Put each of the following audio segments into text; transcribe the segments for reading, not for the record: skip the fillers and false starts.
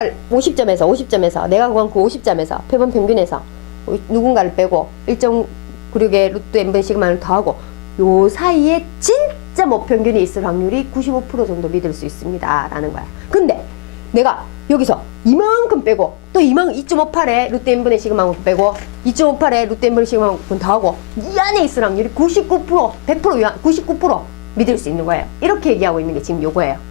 50점에서 내가 구한 그 50점에서 표본 평균에서 누군가를 빼고 1.96의 루트 n분의 시그마를 더하고 요 사이에 진짜 목평균이 있을 확률이 95% 정도 믿을 수 있습니다 라는 거야. 근데 내가 여기서 이만큼 빼고 또 2.58에 루트 n분의 시그마만큼 빼고 2.58에 루트 n분의 시그마만큼 더하고 이 안에 있을 확률이 99% 100% 99% 믿을 수 있는 거예요. 이렇게 얘기하고 있는 게 지금 요거예요.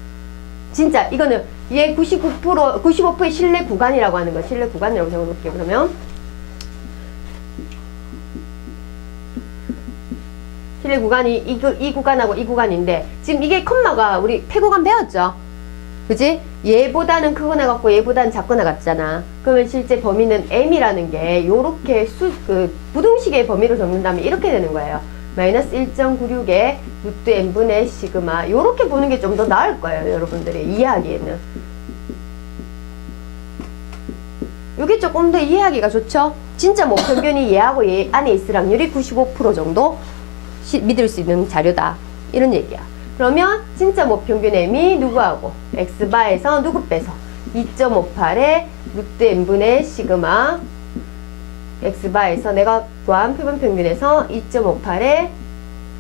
진짜 이거는 얘 99% 95%의 신뢰 구간이라고 하는 거, 신뢰 구간이라고 적어놓을게요. 그러면 신뢰 구간이 이 구간하고 이 구간인데 지금 이게 컴마가 우리 폐구간 배웠죠? 그지? 얘보다는 크거나 같고 얘보다는 작거나 같잖아. 그러면 실제 범위는 m이라는 게 요렇게 부등식의 범위로 적는다면 이렇게 되는 거예요. 마이너스 1.96의 루트 n분의 시그마 요렇게 보는 게 좀 더 나을 거예요. 여러분들이 이해하기에는 요게 조금 더 이해하기가 좋죠. 진짜 뭐 평균이 얘하고 얘 안에 있을 확률이 95% 정도 믿을 수 있는 자료다 이런 얘기야. 그러면 진짜 뭐 평균 m이 누구하고 x바에서 누구 빼서 2.58의 루트 n분의 시그마 x바에서 내가 구한 표본 평균에서 2.58의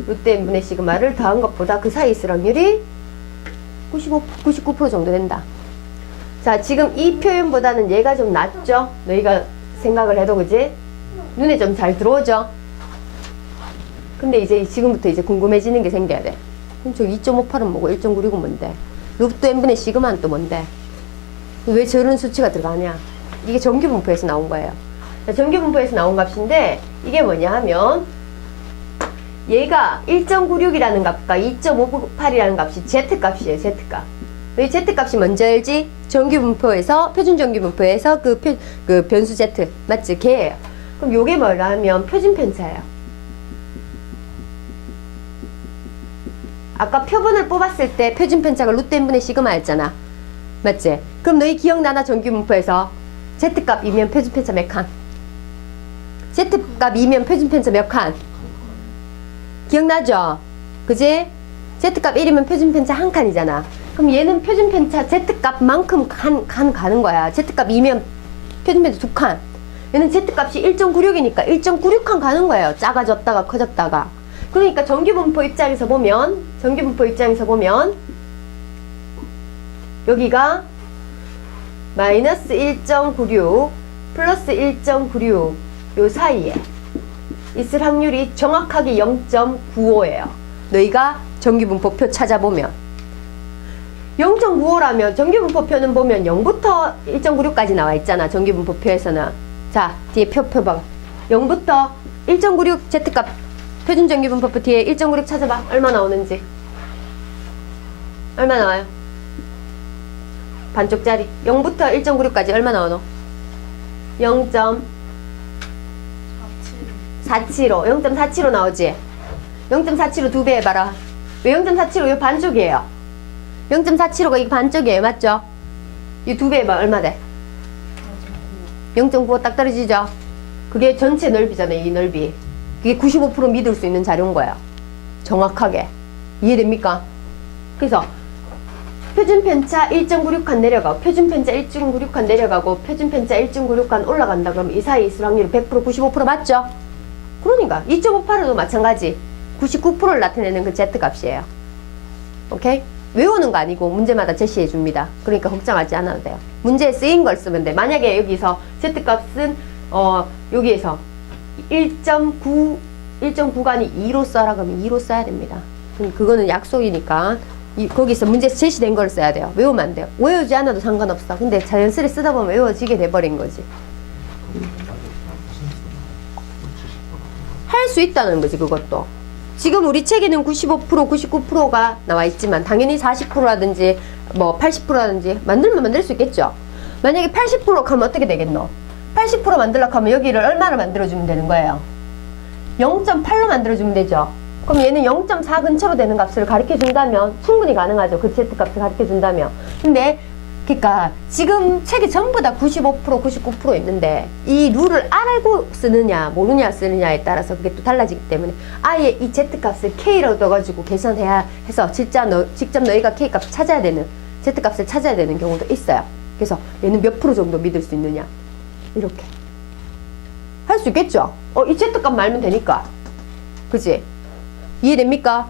루트 n분의 시그마를 더한 것보다 그 사이 있을 확률이 99% 정도 된다. 자, 지금 이 표현보다는 얘가 좀 낫죠? 너희가 생각을 해도, 그지? 눈에 좀 잘 들어오죠? 근데 이제 지금부터 이제 궁금해지는 게 생겨야 돼. 그럼 저 2.58은 뭐고 1.96은 뭔데? 루트 n분의 시그마는 또 뭔데? 왜 저런 수치가 들어가냐? 이게 정규분포에서 나온 거예요. 정규분포에서 나온 값인데 이게 뭐냐 하면 얘가 1.96이라는 값과 2.58이라는 값이 Z값이에요. Z값. 이 Z값이 뭔지 알지? 정규분포에서 표준정규분포에서 그 변수 Z 맞지? 걔예요. 그럼 요게 뭐라 하면 표준편차예요. 아까 표본을 뽑았을 때 표준편차가 루트 n분의 시그마였잖아. 맞지? 그럼 너희 기억나나? 정규분포에서 Z값이면 표준편차 몇 칸? Z값이면 표준편차 몇 칸? 기억나죠? 그지? Z값 1이면 표준편차 한 칸이잖아. 그럼 얘는 표준편차 Z값만큼 칸 가는 거야. Z값 2면 표준편차 두 칸. 얘는 Z값이 1.96이니까 1.96칸 가는 거예요. 작아졌다가 커졌다가. 그러니까 정규분포 입장에서 보면 여기가 마이너스 1.96 플러스 1.96 요 사이에 있을 확률이 정확하게 0.95예요. 너희가 정규분포표 찾아보면 0.95라면 정규분포표는 보면 0부터 1.96까지 나와 있잖아. 정규분포표에서는. 자, 뒤에 표 봐. 0부터 1.96 Z값 표준 정규분포표 뒤에 1.96 찾아봐. 얼마 나오는지. 얼마 나와요? 반쪽짜리. 0부터 1.96까지 얼마 나오노? 0.475. 0.475 나오지? 0.475 두 배 해봐라. 왜 0.475? 이 반쪽이에요. 0.475가 이거 반쪽이에요. 맞죠? 이 두 배 해봐. 얼마 돼? 0.95 딱 떨어지죠? 그게 전체 넓이잖아요. 이 넓이. 그게 95% 믿을 수 있는 자료인 거예요. 정확하게. 이해됩니까? 그래서 표준편차 1.96칸 내려가고 표준편차 1.96칸 내려가고 표준편차 1.96칸 올라간다 그러면 이 사이에 있을 확률이 100% 95% 맞죠? 그러니까 2.58도 마찬가지 99%를 나타내는 그 Z값이에요. 오케이? 외우는 거 아니고 문제마다 제시해 줍니다. 그러니까 걱정하지 않아도 돼요. 문제에 쓰인 걸 쓰면 돼. 만약에 여기서 Z값은 여기에서 1.9간이 2로 써라 그러면 2로 써야 됩니다. 그럼 그거는 약속이니까 거기서 문제 제시된 걸 써야 돼요. 외우면 안 돼요. 외우지 않아도 상관없어. 근데 자연스레 쓰다 보면 외워지게 돼버린 거지. 할 수 있다는 거지 그것도. 지금 우리 책에는 95%, 99%가 나와 있지만 당연히 40%라든지 뭐 80%라든지 만들면 만들 수 있겠죠. 만약에 80% 가면 어떻게 되겠노? 80% 만들려고 하면 여기를 얼마를 만들어주면 되는 거예요? 0.8로 만들어주면 되죠. 그럼 얘는 0.4 근처로 되는 값을 가르쳐준다면 충분히 가능하죠. 그 Z값을 가르쳐준다면. 근데 그러니까 지금 책이 전부 다 95%, 99% 있는데 이 룰을 알고 쓰느냐 모르냐 쓰느냐에 따라서 그게 또 달라지기 때문에 아예 이 Z값을 K로 넣어가지고 계산해야 해서 직접 너희가 K값을 찾아야 되는 Z값을 찾아야 되는 경우도 있어요. 그래서 얘는 몇 프로 정도 믿을 수 있느냐. 이렇게. 할 수 있겠죠? 이 Z값 말면 되니까. 그치? 이해됩니까?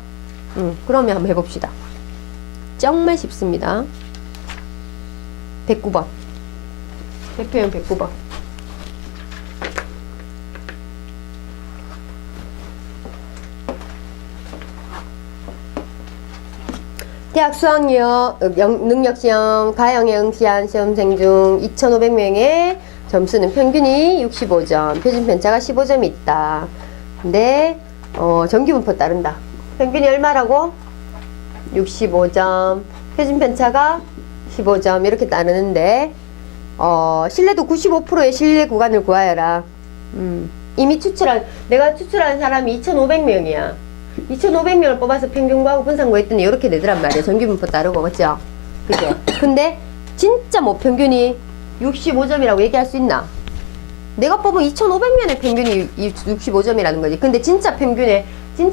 그러면 한번 해봅시다. 정말 쉽습니다. 109번. 대표형 109번. 대학 수학력 능력시험 가형의 응시한 시험생 중 2,500명의 점수는 평균이 65점, 표준편차가 15점이 있다. 근데 정규분포 따른다. 평균이 얼마라고? 65점, 표준편차가 15점 이렇게 따르는데 신뢰도 95%의 신뢰 구간을 구하여라. 이미 내가 추출한 사람이 2,500명이야. 2,500명을 뽑아서 평균구하고 분산구했더니 이렇게 되더란 말이야. 정규분포 따르고, 그죠? 그죠? 근데 진짜 뭐 평균이 65점이라고 얘기할 수 있나? 내가 뽑은 2,500명의 평균이 65점이라는 거지. 근데 진짜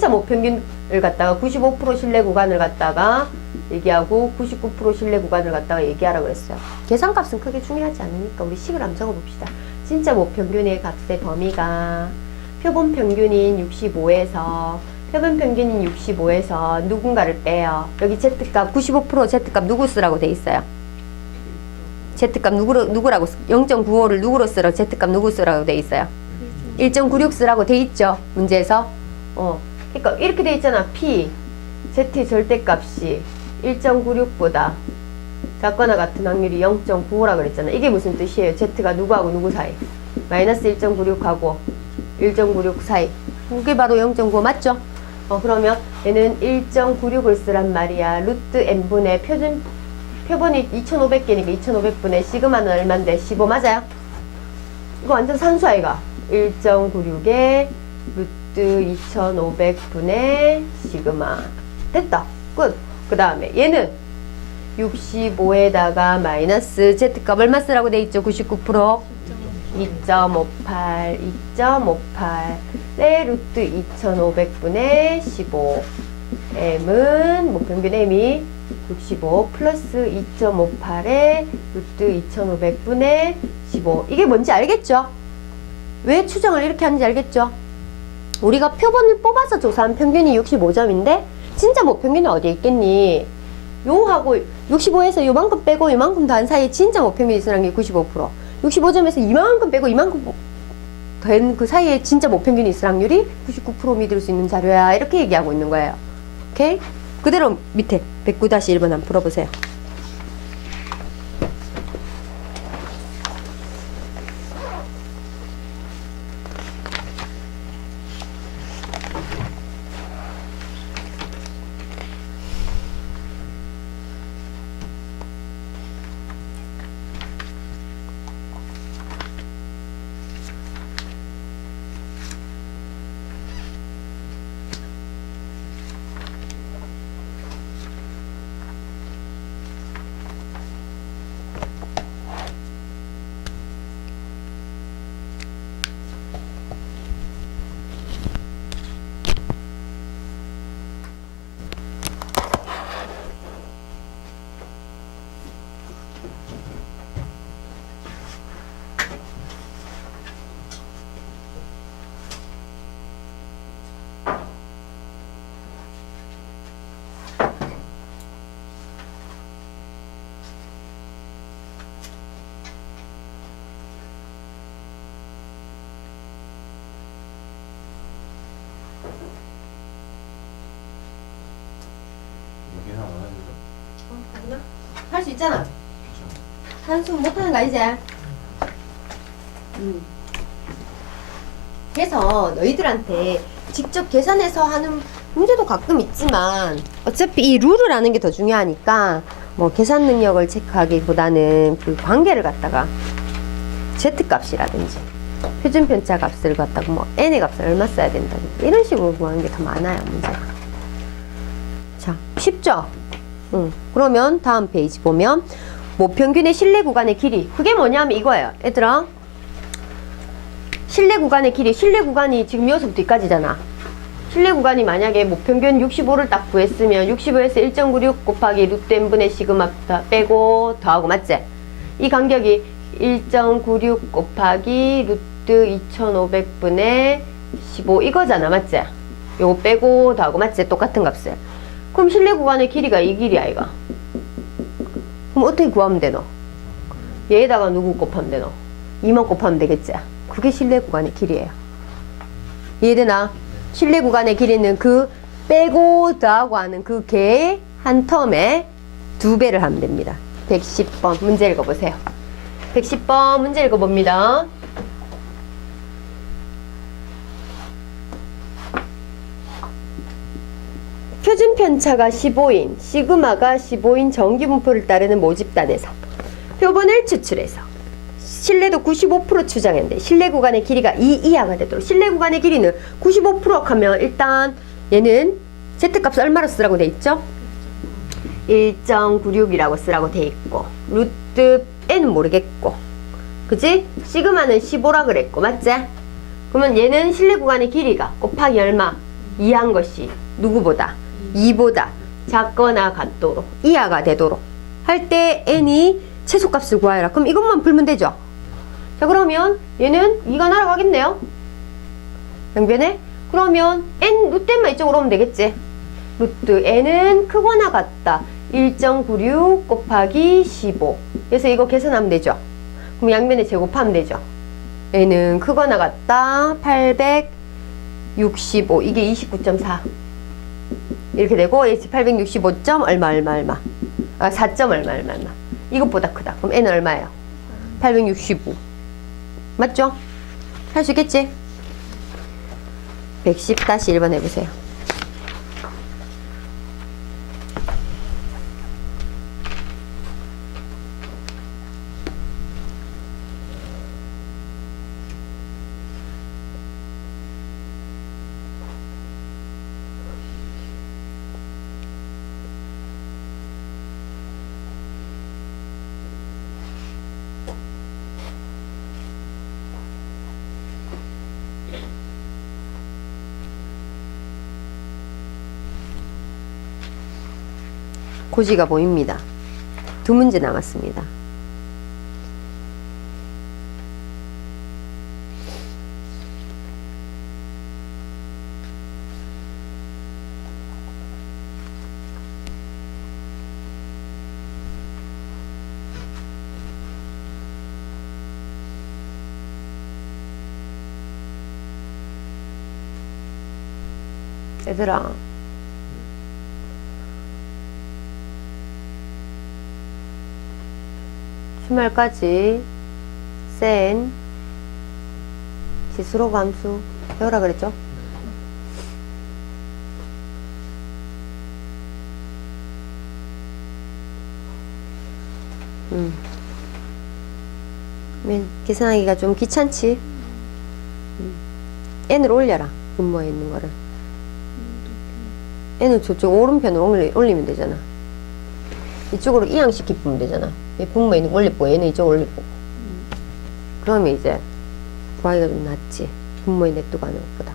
뭐 평균을 갖다가 95% 신뢰 구간을 갖다가 얘기하고 99% 신뢰 구간을 갖다가 얘기하라고 그랬어요. 계산값은 크게 중요하지 않으니까 우리 식을 한번 적어봅시다. 진짜 뭐 평균의 값의 범위가 표본 평균인 65에서 누군가를 빼요. 여기 Z값 95% Z값 누구 쓰라고 돼 있어요? Z값 누구라고 0.95를 누구로 쓰라고 Z값 누구 쓰라고 돼 있어요? 1.96 쓰라고 돼 있죠. 문제에서. 그러니까 이렇게 돼 있잖아. P Z 절대값이 1.96보다 작거나 같은 확률이 0.95라 그랬잖아. 이게 무슨 뜻이에요? Z가 누구하고 누구 사이? 마이너스 1.96하고 1.96 사이. 이게 바로 0.95 맞죠? 그러면 얘는 1.96을 쓰란 말이야. 루트 n분의 표본이 2,500개니까 2,500분의 시그마는 얼만데? 15 맞아요? 이거 완전 산수 아이가. 1.96에 루트 2,500분의 시그마. 됐다. 끝. 그 다음에 얘는 65에다가 마이너스 Z값 얼마 쓰라고 돼 있죠? 99%? 2.58 네, 루트 2,500분의 15 M은 뭐 평균 M이 65 플러스 2.58에 루트 2,500분의 15 이게 뭔지 알겠죠? 왜 추정을 이렇게 하는지 알겠죠? 우리가 표본을 뽑아서 조사한 평균이 65점인데 진짜 뭐 평균은 어디에 있겠니? 요하고 65에서 요만큼 빼고 요만큼 더한 사이에 진짜 뭐 평균이 있으라는 게 95% 65점에서 이만큼 빼고 이만큼 된 그 사이에 진짜 못 평균이 있을 확률이 99% 믿을 수 있는 자료야. 이렇게 얘기하고 있는 거예요. 오케이? 그대로 밑에 109-1번 한번 풀어보세요. 할 수 있잖아. 산수 못하는 거 아니지? 그래서 너희들한테 직접 계산해서 하는 문제도 가끔 있지만 어차피 이 룰을 아는 게 더 중요하니까 뭐 계산 능력을 체크하기보다는 그 관계를 갖다가 Z값이라든지 표준편차 값을 갖다가 뭐 N의 값을 얼마 써야 된다든지 이런 식으로 구하는 게 더 많아요, 문제가. 자, 쉽죠? 그러면 다음 페이지 보면 모평균의 신뢰 구간의 길이 그게 뭐냐면 이거예요. 얘들아 신뢰 구간의 길이 신뢰 구간이 지금 여기서부터 여기까지잖아. 신뢰 구간이 만약에 모평균 65를 딱 구했으면 65에서 1.96 곱하기 루트 n분의 시그마 빼고 더하고 맞지? 이 간격이 1.96 곱하기 루트 2500분의 15 이거잖아. 맞지? 요거 빼고 더하고 맞지? 똑같은 값을. 그럼 실내 구간의 길이가 이 길이야 이거. 그럼 어떻게 구하면 되노? 얘에다가 누구 곱하면 되노? 2만 곱하면 되겠지? 그게 실내 구간의 길이에요. 이해되나? 실내 구간의 길이는 그 빼고 더하고 하는 그 개 한 텀에 2배를 하면 됩니다. 110번 문제 읽어보세요. 110번 문제 읽어봅니다. 표준 편차가 15인, 시그마가 15인 정기분포를 따르는 모집단에서 표본을 추출해서 실내도 95% 추정했는데 실내 구간의 길이가 2 이하가 되도록. 실내 구간의 길이는 95% 하면 일단 얘는 Z값을 얼마로 쓰라고 돼 있죠? 1.96이라고 쓰라고 돼 있고 루트 N은 모르겠고 그치? 시그마는 15라 그랬고 맞지? 그러면 얘는 실내 구간의 길이가 곱하기 얼마? 2한 것이 누구보다? 2보다 작거나 같도록 이하가 되도록 할 때 N이 최소값을 구하여라. 그럼 이것만 풀면 되죠? 자 그러면 얘는 2가 날아가겠네요. 양변에 그러면 N 루트 N만 이쪽으로 오면 되겠지? 루트 N은 크거나 같다 1.96 곱하기 15 그래서 이거 계산하면 되죠. 그럼 양변에 제곱하면 되죠. N은 크거나 같다 865 이게 29.4 이렇게 되고 H 865점 얼마 아 4점 얼마 이것보다 크다. 그럼 N은 얼마예요? 865 맞죠? 할 수 있겠지? 110-1번 해보세요. 고지가 보입니다. 2문제 남았습니다. 얘들아 주말까지 센 지수로 함수 배우라 그랬죠? 계산하기가 좀 귀찮지? n을 올려라. 분모에 있는 거를 n을 저쪽 오른편으로 올리면 되잖아. 이쪽으로 이항시키면 되잖아. 분모에 있는 거 올리고 얘는 이쪽 올리고 그러면 이제 구하기가 좀 낫지. 분모에 냅두고 하는 것보다.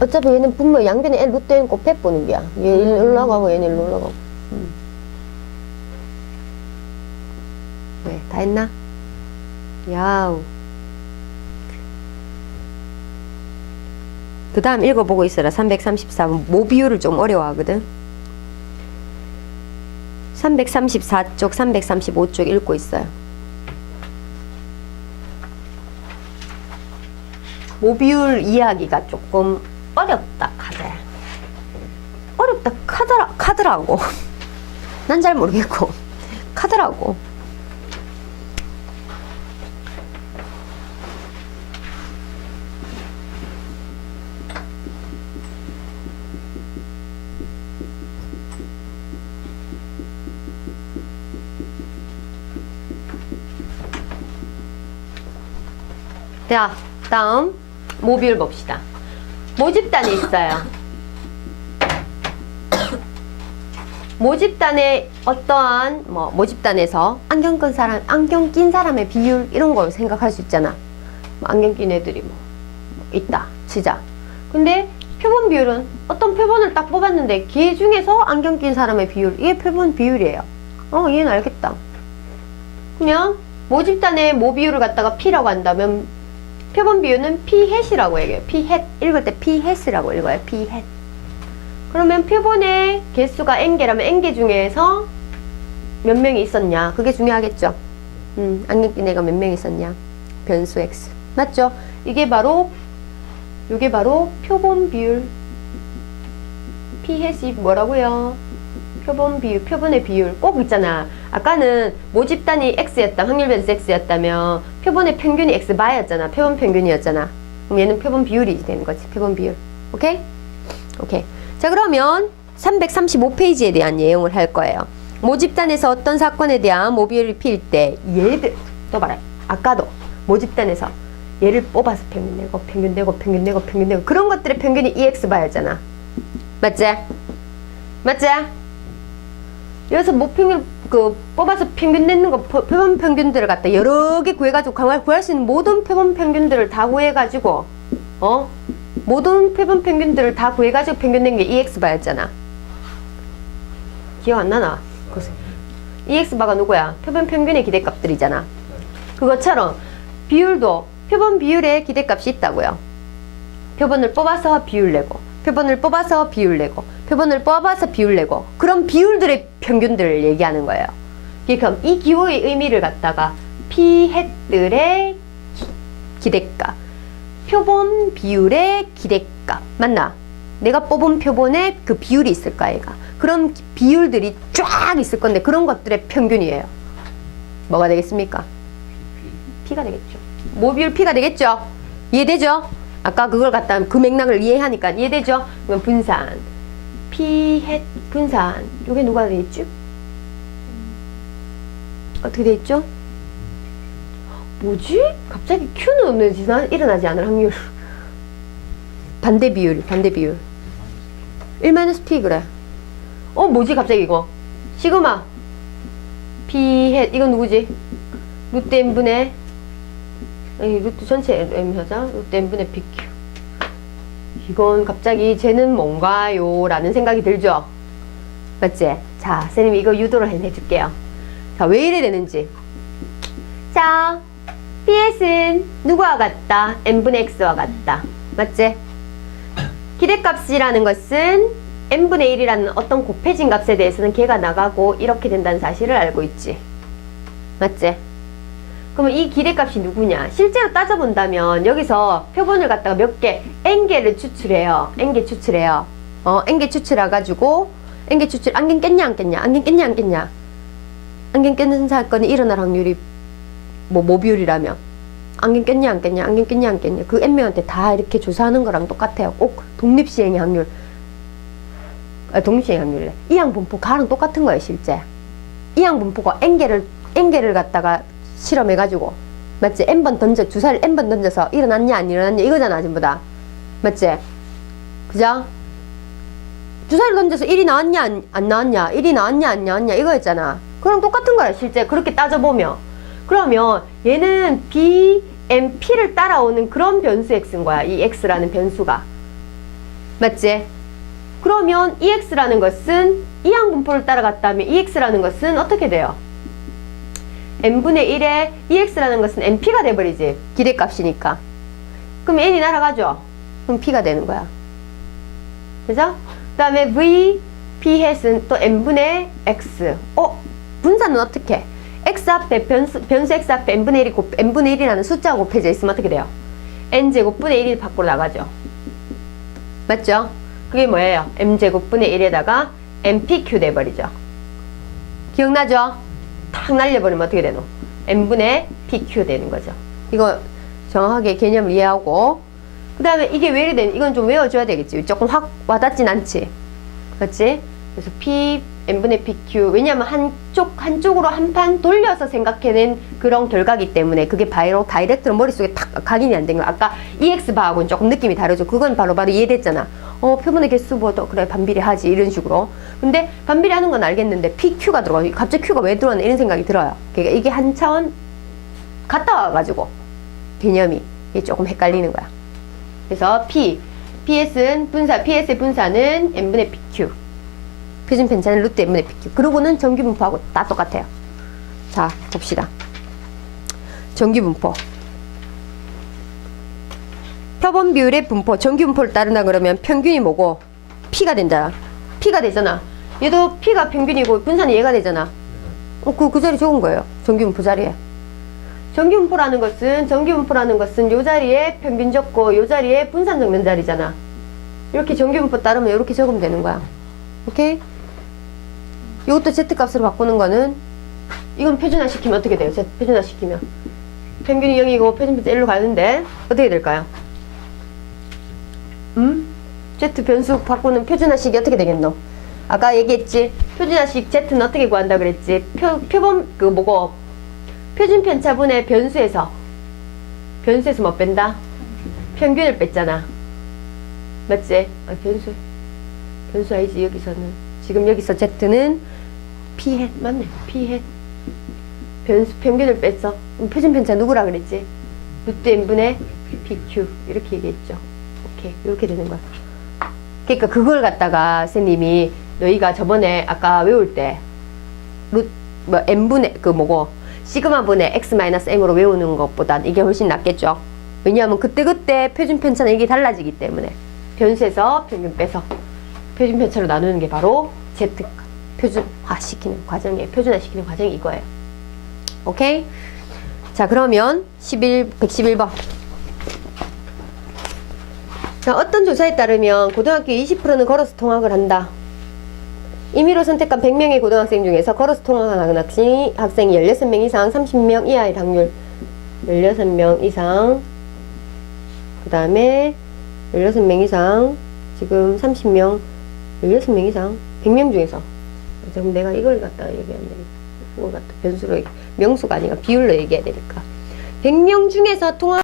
어차피 얘는 분모 양변에 n 루트 n 곱해보는 거야. 얘 일로 올라가고 얘는 일로 올라가고. 왜? 다 했나? 야우. 그 다음 읽어보고 있어라. 334번 모 비율을 좀 어려워하거든. 334쪽 335쪽 읽고 있어요. 모 비율 이해하기가 조금 어렵다 카대. 어렵다 카더라고. 난 잘 모르겠고 카더라고. 자, 다음 모비율 봅시다. 모집단이 있어요. 모집단에 어떠한 모집단에서 안경 낀 사람의 비율 이런 거 생각할 수 있잖아. 안경 낀 애들이 있다 치자. 근데 표본 비율은 어떤 표본을 딱 뽑았는데 걔 중에서 안경 낀 사람의 비율 이게 표본 비율이에요. 얘는 알겠다. 그러면 모집단의 모비율을 갖다가 P라고 한다면 표본 비율은 P 햇이라고 얘기해요. P 햇. 읽을 때 P 햇이라고 읽어요. P 햇. 그러면 표본의 개수가 N개라면 N개 중에서 몇 명이 있었냐. 그게 중요하겠죠. 안경 낀 애가 몇 명 있었냐. 변수 X. 맞죠? 이게 바로 표본 비율. P 햇이 뭐라고요? 표본 비율, 표본의 비율 꼭 있잖아. 아까는 모집단이 X였다, 확률 변수 X였다면 표본의 평균이 X바였잖아. 표본 평균이었잖아. 그럼 얘는 표본 비율이 되는 거지. 표본 비율. 오케이? 오케이. 자, 그러면 335페이지에 대한 내용을 할 거예요. 모집단에서 어떤 사건에 대한 모비율을 필 때 얘들 또 봐라. 아까도 모집단에서 얘를 뽑아서 평균 내고 평균 내고 평균 내고 평균 내고 그런 것들의 평균이 EX바였잖아. 맞지? 맞지? 여기서 목평균 뽑아서 평균 내는 거 표본 평균들을 갖다 여러 개 구해가지고 구할 수 있는 모든 표본 평균들을 다 구해가지고 모든 표본 평균들을 다 구해가지고 평균 낸 게 EX바였잖아. 기억 안 나나? EX바가 누구야? 표본 평균의 기대값들이잖아. 그것처럼 비율도 표본 비율의 기대값이 있다고요. 표본을 뽑아서 비율 내고 표본을 뽑아서 비율 내고 표본을 뽑아서 비율 내고 그런 비율들의 평균들을 얘기하는 거예요. 그럼 이 기호의 의미를 갖다가 P 햇들의 기대값, 표본 비율의 기대값 맞나? 내가 뽑은 표본에 그 비율이 있을 거야 얘가. 그런 비율들이 쫙 있을 건데 그런 것들의 평균이에요. 뭐가 되겠습니까? P가 되겠죠. 모비율 P가 되겠죠? 이해되죠? 아까 그걸 갖다 그 맥락을 이해하니까 이해되죠? 그럼 분산 P 햇 분산 요게 누가 되겠죠? 어떻게 되겠죠? 뭐지? 갑자기 Q는 왜 일어나지 않을 확률? 반대 비율 1-P 그래. 뭐지 갑자기 이거? 시그마 P 햇 이건 누구지? 루트 n분의 루트 전체 m하자 루트 n분의 PQ. 이건 갑자기 쟤는 뭔가요? 라는 생각이 들죠? 맞지? 자, 선생님이 이거 유도를 해줄게요. 자, 왜 이래 되는지. 자, PS는 누구와 같다? n분의 x와 같다. 맞지? 기대값이라는 것은 n분의 1이라는 어떤 곱해진 값에 대해서는 걔가 나가고 이렇게 된다는 사실을 알고 있지. 맞지? 그러면 이 기대값이 누구냐? 실제로 따져본다면 여기서 표본을 갖다가 몇 개, n개를 추출해요. n개 추출해요. n개 추출해가지고 n개 추출, 안경 깼냐 안 깼냐? 안경 깼냐 안 깼냐? 안경 깼는 사건이 일어날 확률이 모비율이라면 안경 깼냐 안 깼냐? 안경 깼냐 안 깼냐? 그 n명한테 다 이렇게 조사하는 거랑 똑같아요. 꼭 독립시행의 확률. 독립시행 확률이래. 이항분포 가랑 똑같은 거예요, 실제. 이항분포가 n개를 갖다가 실험해가지고 맞지? n번 던져 주사를 n번 던져서 일어났냐 안 일어났냐 이거잖아 전부 다. 맞지? 그죠? 주사를 던져서 1이 나왔냐 안 나왔냐 1이 나왔냐 안 나왔냐 이거였잖아. 그럼 똑같은 거야 실제 그렇게 따져보면. 그러면 얘는 BMP를 따라오는 그런 변수 X인 거야. 이 X라는 변수가. 맞지? 그러면 EX라는 것은 이항분포를 따라갔다면 EX라는 것은 어떻게 돼요? n분의 1에 EX라는 것은 NP가 돼버리지. 기대값이니까. 그럼 n이 날아가죠. 그럼 P가 되는 거야. 그죠? 그 다음에 V, P 햇은 또 n분의 X. 분산은 어떻게? X 앞에 변수 X 앞에 n분의 1이라는 숫자가 곱해져 있으면 어떻게 돼요? n제곱분의 1이 밖으로 나가죠. 맞죠? 그게 뭐예요? m제곱분의 1에다가 npq 돼버리죠. 기억나죠? 탁 날려버리면 어떻게 되노? n분의 pq 되는 거죠. 이거 정확하게 개념을 이해하고 그 다음에 이게 왜 이래 되는 이건 좀 외워줘야 되겠지. 조금 확 와닿진 않지. 그렇지? 그래서 p n분의 pq 왜냐면 한쪽으로 한 판 돌려서 생각해낸 그런 결과기 때문에 그게 바로 다이렉트로 머릿속에 탁 각인이 안 된 거야. 아까 EX바하고는 조금 느낌이 다르죠. 그건 바로 이해됐잖아. 표본의 개수보다 그래 반비례하지 이런 식으로. 근데 반비례하는 건 알겠는데 PQ가 들어가. 갑자기 Q가 왜 들어왔나 이런 생각이 들어요. 그러니까 이게 한 차원 갔다 와가지고 개념이 조금 헷갈리는 거야. 그래서 PS의 분사는 n분의 PQ. 표준 편차는 루트 n분의 pq. 그러고는 정규 분포하고 다 똑같아요. 자, 봅시다. 정규 분포. 표본 비율의 분포, 정규 분포를 따른다 그러면 평균이 뭐고? p가 된다. p가 되잖아. 얘도 p가 평균이고 분산이 얘가 되잖아. 그 자리 적은 거예요. 정규 분포 자리에. 정규 분포라는 것은 요 자리에 평균 적고 요 자리에 분산 적는 자리잖아. 이렇게 정규 분포 따르면 이렇게 적으면 되는 거야. 오케이? 이것도 z값으로 바꾸는 거는 이건 표준화 시키면 어떻게 돼요? 표준화 시키면 평균이 0이고 표준 편차 1로 가는데 어떻게 될까요? z 변수 바꾸는 표준화식이 어떻게 되겠노? 아까 얘기했지. 표준화식 z는 어떻게 구한다 그랬지? 표본 그 뭐고 표준 편차분의 변수에서 뭐 뺀다? 평균을 뺐잖아. 맞지? 변수 아니지. 여기서는 지금 여기서 z는 p hat 맞네. p hat 변수 평균을 뺐어. 표준 편차 누구라 그랬지? 루트 n분의 pq 이렇게 얘기했죠. 오케이, 이렇게 되는 거야. 그러니까 그걸 갖다가 선생님이 너희가 저번에 아까 외울 때 n분의 그 뭐고 시그마분의 x-m으로 외우는 것보단 이게 훨씬 낫겠죠. 왜냐하면 그때그때 표준 편차는 이게 달라지기 때문에 변수에서 평균 빼서 표준 편차로 나누는 게 바로 z 표준화시키는 과정이에요. 표준화시키는 과정이 이거예요. 오케이? 자, 그러면 111번. 자, 어떤 조사에 따르면 고등학교 20%는 걸어서 통학을 한다. 임의로 선택한 100명의 고등학생 중에서 걸어서 통학하는 학생이 16명 이상 30명 이하의 확률 16명 이상 그 다음에 16명 이상 지금 30명 16명 이상 100명 중에서 그럼 내가 이걸 갖다 얘기하면 되니까 이걸 갖다 변수로 명수가 아니라 비율로 얘기해야 되니까 100명 중에서 통학